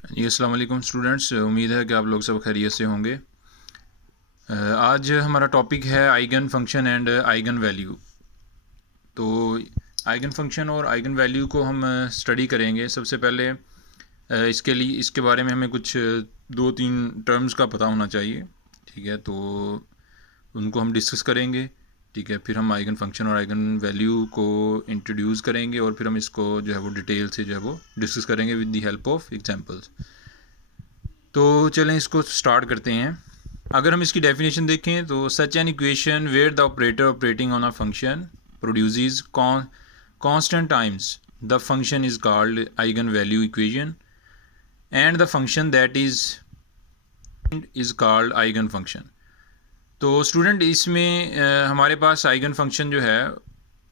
जी अस्सलाम वालेकुम स्टूडेंट्स, उम्मीद है कि आप लोग सब खैरियत से होंगे। आज हमारा टॉपिक है eigen function and eigen value. तो आइगन फंक्शन और आइगन वैल्यू को हम स्टडी करेंगे। सबसे पहले इसके बारे में हमें कुछ दो तीन टर्म्स का पता होना चाहिए। ठीक है, तो उनको हम डिस्कस करेंगे। ठीक है, फिर हम आइगन फंक्शन और आइगन वैल्यू को इंट्रोड्यूस करेंगे और फिर हम इसको जो है वो डिटेल से जो है वो डिस्कस करेंगे with the help of examples. तो चलें इसको स्टार्ट करते हैं। अगर हम इसकी डेफिनेशन देखें तो such an equation where the operator operating on a function produces constant times the function is called eigenvalue equation and the function that is called eigen function। तो स्टूडेंट इसमें हमारे पास आइगन फंक्शन जो है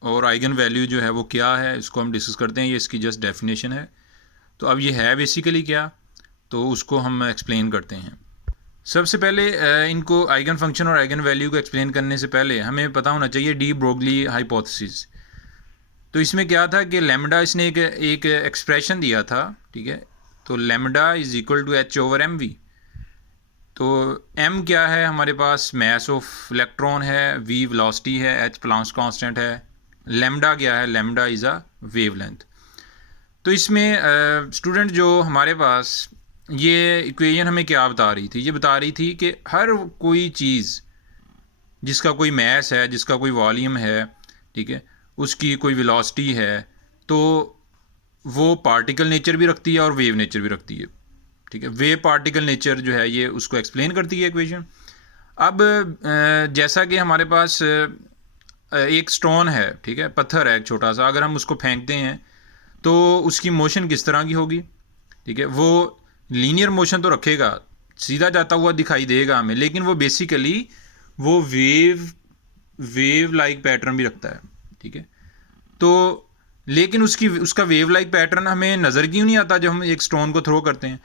और eigen value जो है वो क्या है, इसको हम डिस्कस करते हैं। ये इसकी जस्ट डेफिनेशन है। तो अब ये है बेसिकली क्या, तो उसको हम एक्सप्लेन करते हैं। सबसे पहले इनको आइगन फंक्शन और आइगन वैल्यू को एक्सप्लेन करने से पहले हमें पता होना चाहिए डी ब्रोगली हाइपोथेसिस। तो इसमें क्या था कि लैम्डा, इसने एक एक्सप्रेशन दिया था। ठीक है, तो lambda is equal to H over M V. तो एम क्या है, हमारे पास मैस ऑफ इलेक्ट्रॉन है, वी वेलोसिटी है, एच प्लांक्स कांस्टेंट है, लैम्डा क्या है, लैम्डा इज़ अ वेवलेंथ। तो इसमें स्टूडेंट जो हमारे पास ये इक्वेशन हमें क्या बता रही थी, ये बता रही थी कि हर कोई चीज़ जिसका कोई मैस है, जिसका कोई वॉल्यूम है, ठीक है, उसकी कोई वेलोसिटी है, तो वो पार्टिकल नेचर भी रखती है और वेव नेचर भी रखती है। ठीक है, वेव पार्टिकल नेचर जो है ये उसको एक्सप्लेन करती है इक्वेशन। अब जैसा कि हमारे पास एक स्टोन है, ठीक है, पत्थर है एक छोटा सा, अगर हम उसको फेंकते हैं तो उसकी मोशन किस तरह की होगी। ठीक है, वो लीनियर मोशन तो रखेगा, सीधा जाता हुआ दिखाई देगा हमें, लेकिन वो बेसिकली वो वेव लाइक पैटर्न भी रखता है। ठीक है, तो लेकिन उसका वेव लाइक पैटर्न हमें नज़र क्यों नहीं आता जब हम एक स्टोन को थ्रो करते हैं?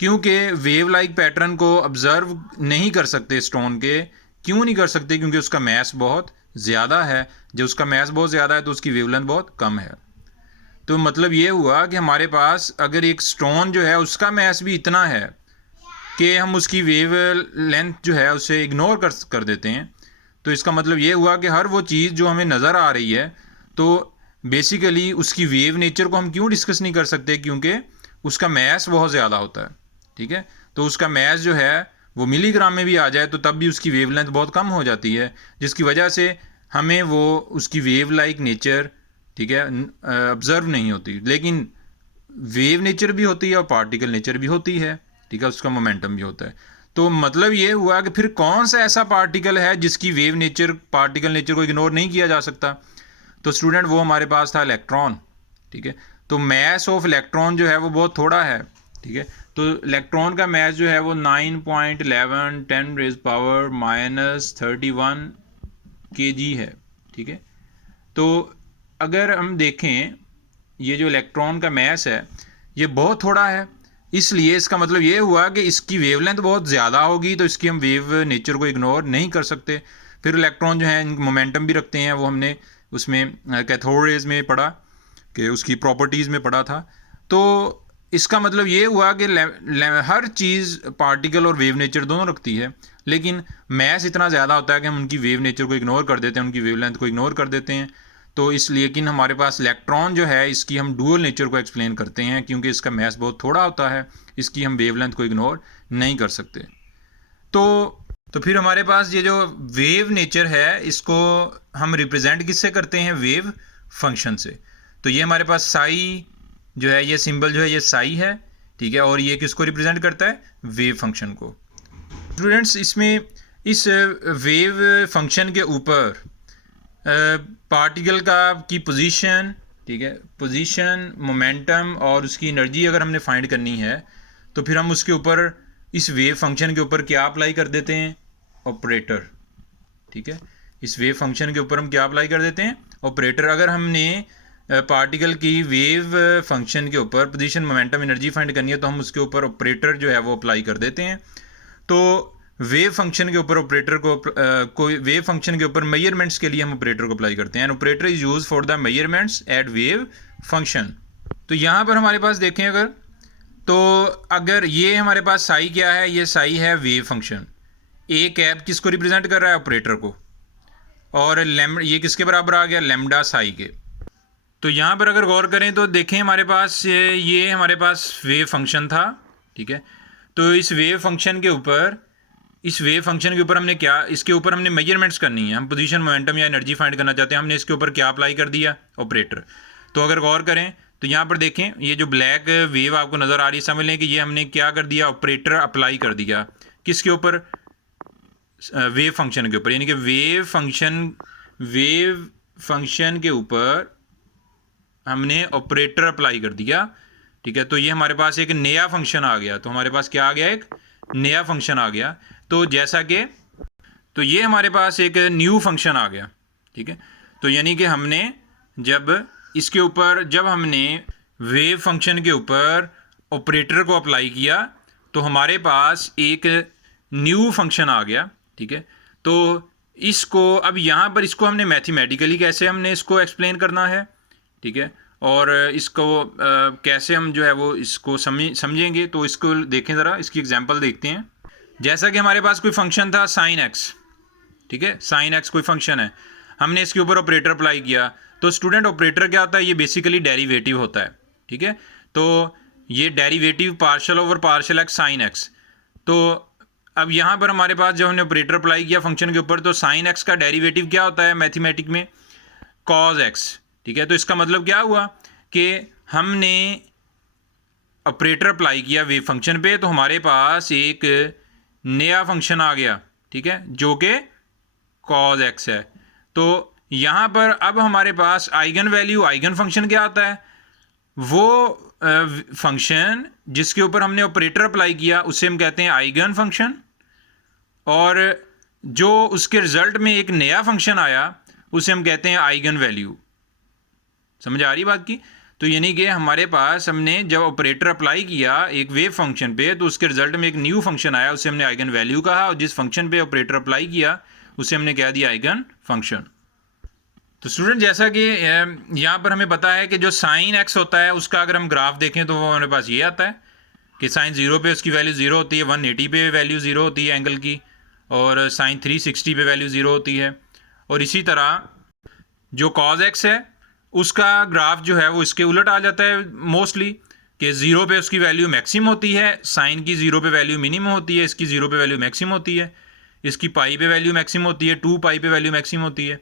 क्योंकि वेव लाइक पैटर्न को ऑब्जर्व नहीं कर सकते स्टोन के। क्यों नहीं कर सकते? क्योंकि उसका मैस बहुत ज़्यादा है। जब उसका मैस बहुत ज़्यादा है तो उसकी वेवलेंथ बहुत कम है। तो मतलब ये हुआ कि हमारे पास अगर एक स्टोन जो है उसका मैस भी इतना है कि हम उसकी वेव लेंथ जो है उसे इग्नोर कर देते हैं, तो इसका मतलब ये हुआ कि हर वो चीज़ जो हमें नज़र आ रही है, तो बेसिकली उसकी वेव नेचर को हम क्यों डिस्कस नहीं कर सकते? क्योंकि उसका मैस बहुत ज़्यादा होता है। ठीक है, तो उसका मैस जो है वो मिलीग्राम में भी आ जाए तो तब भी उसकी वेवलेंथ बहुत कम हो जाती है, जिसकी वजह से हमें वो उसकी वेव लाइक नेचर, ठीक है, ऑब्जर्व नहीं होती। लेकिन वेव नेचर भी होती है और पार्टिकल नेचर भी होती है। ठीक है, उसका मोमेंटम भी होता है। तो मतलब ये हुआ कि फिर कौन सा ऐसा पार्टिकल है जिसकी वेव नेचर पार्टिकल नेचर को इग्नोर नहीं किया जा सकता? तो स्टूडेंट वो हमारे पास था इलेक्ट्रॉन। ठीक है, तो मैस ऑफ इलेक्ट्रॉन जो है वो बहुत थोड़ा है। ठीक है, तो इलेक्ट्रॉन का मैस जो है वो 9.11 10⁻⁻31 kg है। ठीक है, तो अगर हम देखें ये जो इलेक्ट्रॉन का मैस है ये बहुत थोड़ा है, इसलिए इसका मतलब ये हुआ कि इसकी वेवलेंथ बहुत ज़्यादा होगी, तो इसकी हम वेव नेचर को इग्नोर नहीं कर सकते। फिर इलेक्ट्रॉन जो है मोमेंटम भी रखते हैं, वो हमने उसमें कैथोड रेज में पढ़ा कि उसकी प्रॉपर्टीज़ में पढ़ा था। तो इसका मतलब ये हुआ कि हर चीज़ पार्टिकल और वेव नेचर दोनों रखती है, लेकिन मैस इतना ज़्यादा होता है कि हम उनकी वेव नेचर को इग्नोर कर देते हैं, उनकी वेवलेंथ को इग्नोर कर देते हैं। तो लेकिन हमारे पास इलेक्ट्रॉन जो है इसकी हम डुअल नेचर को एक्सप्लेन करते हैं, क्योंकि इसका मैस बहुत थोड़ा होता है, इसकी हम वेवलेंथ को इग्नोर नहीं कर सकते। तो फिर हमारे पास ये जो वेव नेचर है इसको हम रिप्रेजेंट किससे करते हैं? वेव फंक्शन से। तो ये हमारे पास साई जो है, ये सिंबल जो है ये साई है। ठीक है, और ये किसको रिप्रेजेंट करता है? वेव फंक्शन को। स्टूडेंट्स इसमें इस वेव फंक्शन के ऊपर पार्टिकल की पोजीशन, ठीक है, पोजीशन, मोमेंटम और उसकी एनर्जी अगर हमने फाइंड करनी है तो फिर हम उसके ऊपर इस वेव फंक्शन के ऊपर क्या अप्लाई कर देते हैं? ऑपरेटर। ठीक है, इस वेव फंक्शन के ऊपर हम क्या अप्लाई कर देते हैं? ऑपरेटर। अगर हमने पार्टिकल की वेव फंक्शन के ऊपर पोजीशन, मोमेंटम, एनर्जी फाइंड करनी है तो हम उसके ऊपर ऑपरेटर जो है वो अप्लाई कर देते हैं। तो वेव फंक्शन के ऊपर ऑपरेटर को कोई वेव फंक्शन के ऊपर मेजरमेंट्स के लिए हम ऑपरेटर को अप्लाई करते हैं। And operator is use for the measurements at wave function. तो यहाँ पर हमारे पास देखें अगर, तो अगर ये हमारे पास साई क्या है, ये साई है वेव फंक्शन। ए कैप किसको रिप्रेजेंट कर रहा है, ऑपरेटर को, और ये किसके बराबर आ गया, लैम्डा साई के। तो यहाँ पर अगर गौर करें तो देखें हमारे पास ये हमारे पास वेव फंक्शन था, ठीक है। तो इस वेव फंक्शन के ऊपर हमने क्या, इसके ऊपर हमने मेजरमेंट्स करनी है, हम पोजीशन मोमेंटम या एनर्जी फाइंड करना चाहते हैं, हमने इसके ऊपर क्या अप्लाई कर दिया, ऑपरेटर। तो अगर गौर करें तो यहाँ पर देखें ये जो ब्लैक वेव आपको नज़र आ रही है, समझ लें कि ये हमने क्या कर दिया, ऑपरेटर अप्लाई कर दिया किसके ऊपर, वेव फंक्शन के ऊपर, यानी कि वेव फंक्शन के ऊपर हमने ऑपरेटर अप्लाई कर दिया, ठीक है। तो ये हमारे पास एक नया फंक्शन आ गया, तो हमारे पास क्या आ गया, एक नया फंक्शन आ गया। तो जैसा कि तो ये हमारे पास एक न्यू फंक्शन आ गया, ठीक है। तो यानी कि हमने जब हमने वेव फंक्शन के ऊपर ऑपरेटर को अप्लाई किया तो हमारे पास एक न्यू फंक्शन आ गया, ठीक है। तो इसको अब यहाँ पर इसको हमने मैथमेटिकली कैसे हमने इसको एक्सप्लेन करना है, ठीक है, और इसको कैसे हम जो है वो इसको समझेंगे, तो इसको देखें ज़रा, इसकी एग्जांपल देखते हैं। जैसा कि हमारे पास कोई फंक्शन था साइन एक्स, ठीक है, साइन एक्स कोई फंक्शन है, हमने इसके ऊपर ऑपरेटर अप्लाई किया। तो स्टूडेंट ऑपरेटर क्या होता है, ये बेसिकली डेरिवेटिव होता है, ठीक है। तो ये derivative partial over partial x sine x. तो अब यहाँ पर हमारे पास जब हमने ऑपरेटर अप्लाई किया फंक्शन के ऊपर, तो साइन एक्स का डेरिवेटिव क्या होता है मैथमेटिक में, कॉज एक्स, ठीक है। तो इसका मतलब क्या हुआ कि हमने ऑपरेटर अप्लाई किया वेव फंक्शन पे, तो हमारे पास एक नया फंक्शन आ गया, ठीक है, जो कि कॉज एक्स है। तो यहाँ पर अब हमारे पास आइगन वैल्यू, आइगन फंक्शन क्या आता है, वो फंक्शन जिसके ऊपर हमने ऑपरेटर अप्लाई किया उसे हम कहते हैं आइगन फंक्शन, और जो उसके रिजल्ट में एक नया फंक्शन आया उसे हम कहते हैं आइगन वैल्यू। समझ आ रही बात की? तो यानी कि हमारे पास हमने जब ऑपरेटर अप्लाई किया एक वेव फंक्शन पे, तो उसके रिजल्ट में एक न्यू फंक्शन आया, उसे हमने आइगन वैल्यू कहा, और जिस फंक्शन पे ऑपरेटर अप्लाई किया उसे हमने कह दिया आइगन फंक्शन। तो स्टूडेंट जैसा कि यहाँ पर हमें पता है कि जो साइन एक्स होता है उसका अगर हम ग्राफ देखें तो वो हमारे पास ये आता है कि साइन 0 पे उसकी वैल्यू 0 होती है, 180 पे वैल्यू 0 होती है एंगल की, और साइन 360 पे वैल्यू 0 होती है। और इसी तरह जो कॉज एक्स है उसका ग्राफ जो है वो इसके उलट आ जाता है मोस्टली, कि 0 पे उसकी वैल्यू मैक्सिमम होती है, साइन की 0 पे वैल्यू मिनिमम होती है, इसकी 0 पे वैल्यू मैक्सिमम होती है, इसकी पाई पे वैल्यू मैक्सिमम होती है, 2 पाई पे वैल्यू मैक्सिमम होती है।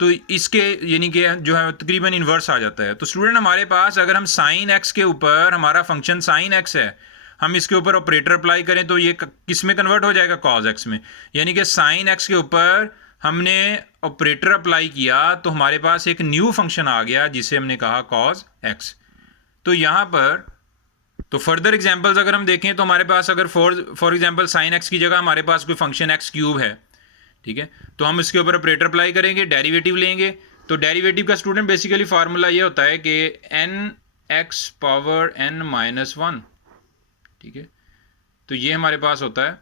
तो इसके यानी कि जो है तकरीबन इन्वर्स आ जाता है। तो स्टूडेंट हमारे पास अगर हम साइन एक्स के ऊपर, हमारा फंक्शन साइन एक्स है, हम इसके ऊपर ऑपरेटर अप्लाई करें तो ये किस में कन्वर्ट हो जाएगा, कॉज एक्स में। यानी कि साइन एक्स के ऊपर हमने ऑपरेटर अप्लाई किया तो हमारे पास एक न्यू फंक्शन आ गया जिसे हमने कहा कॉज एक्स। तो यहाँ पर तो फर्दर एग्जांपल्स अगर हम देखें तो हमारे पास अगर फॉर एग्जांपल साइन एक्स की जगह हमारे पास कोई फंक्शन एक्स क्यूब है, ठीक है, तो हम इसके ऊपर ऑपरेटर अप्लाई करेंगे, डेरिवेटिव लेंगे। तो डेरिवेटिव का स्टूडेंट बेसिकली फार्मूला ये होता है कि N X power N minus 1, ठीक है। तो ये हमारे पास होता है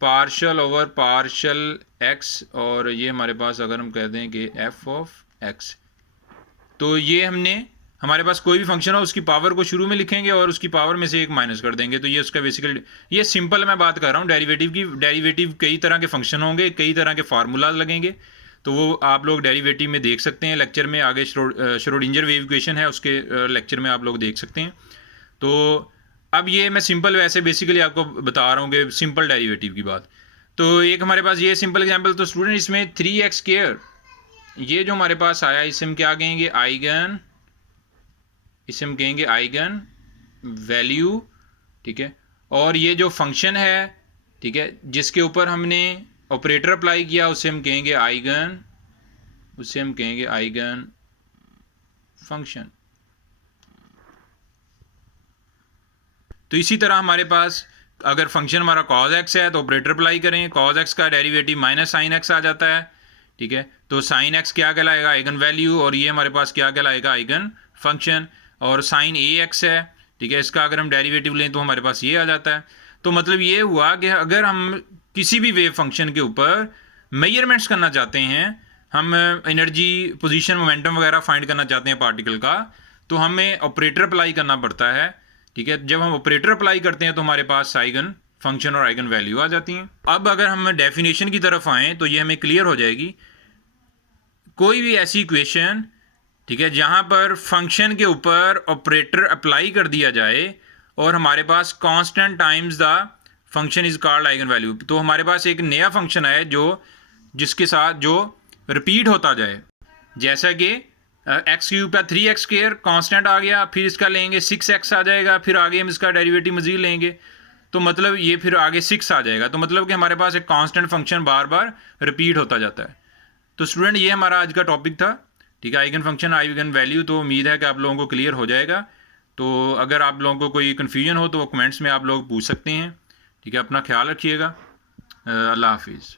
पार्शियल ओवर पार्शियल एक्स, और ये हमारे पास अगर हम कह दें कि एफ ऑफ एक्स, तो ये हमारे पास कोई भी फंक्शन हो उसकी पावर को शुरू में लिखेंगे और उसकी पावर में से एक माइनस कर देंगे। तो ये उसका बेसिकली, ये सिंपल मैं बात कर रहा हूँ डेरिवेटिव की। डेरिवेटिव कई तरह के फंक्शन होंगे, कई तरह के फार्मूलाज लगेंगे, तो वो आप लोग डेरिवेटिव में देख सकते हैं लेक्चर में, आगे श्रोडिंगर वेव इक्वेशन है उसके लेक्चर में आप लोग देख सकते हैं। तो अब ये मैं सिंपल वैसे बेसिकली आपको बता रहा हूँ कि सिंपल डेरिवेटिव की बात। तो एक हमारे पास ये सिंपल एग्जाम्पल, तो स्टूडेंट इसमें 3x², ये जो हमारे पास आया इसे हम क्या कहेंगे, आइगन, इसे हम कहेंगे आइगन वैल्यू, ठीक है। और ये जो फंक्शन है, ठीक है, जिसके ऊपर हमने ऑपरेटर अप्लाई किया उसे हम कहेंगे आइगन फंक्शन। तो इसी तरह हमारे पास अगर फंक्शन हमारा कॉज एक्स है तो ऑपरेटर अप्लाई करें, कॉज एक्स का डेरिवेटिव माइनस साइन एक्स आ जाता है, ठीक है। तो साइन एक्स क्या कहलाएगा, आइगन वैल्यू, और ये हमारे पास क्या कहलाएगा, आइगन फंक्शन। और साइन ए एक्स है, ठीक है, इसका अगर हम डेरिवेटिव लें तो हमारे पास ये आ जाता है। तो मतलब ये हुआ कि अगर हम किसी भी वेव फंक्शन के ऊपर मेजरमेंट्स करना चाहते हैं, हम एनर्जी, पोजीशन, मोमेंटम वगैरह फाइंड करना चाहते हैं पार्टिकल का, तो हमें ऑपरेटर अप्लाई करना पड़ता है, ठीक है। जब हम ऑपरेटर अप्लाई करते हैं तो हमारे पास आइगन फंक्शन और आइगन वैल्यू आ जाती हैं। अब अगर हम डेफिनेशन की तरफ आएँ तो ये हमें क्लियर हो जाएगी। कोई भी ऐसी इक्वेशन, ठीक है, जहाँ पर फंक्शन के ऊपर ऑपरेटर अप्लाई कर दिया जाए और हमारे पास constant times the function is called eigen value, तो हमारे पास एक नया फंक्शन है जो जिसके साथ जो रिपीट होता जाए, जैसा कि एक्स क्यूब का 3x स्क्वायर कांस्टेंट आ गया, फिर इसका लेंगे 6x आ जाएगा, फिर आगे हम इसका डेरिवेटिव मजीद लेंगे तो मतलब ये फिर आगे 6 आ जाएगा। तो मतलब कि हमारे पास एक कांस्टेंट फंक्शन बार बार रिपीट होता जाता है। तो स्टूडेंट ये हमारा आज का टॉपिक था, ठीक है, आइगन फंक्शन आइगन वैल्यू। तो उम्मीद है कि आप लोगों को क्लियर हो जाएगा। तो अगर आप लोगों को कोई कन्फ्यूजन हो तो वो कमेंट्स में आप लोग पूछ सकते हैं। ठीक है, अपना ख्याल रखिएगा। अल्लाह हाफिज़।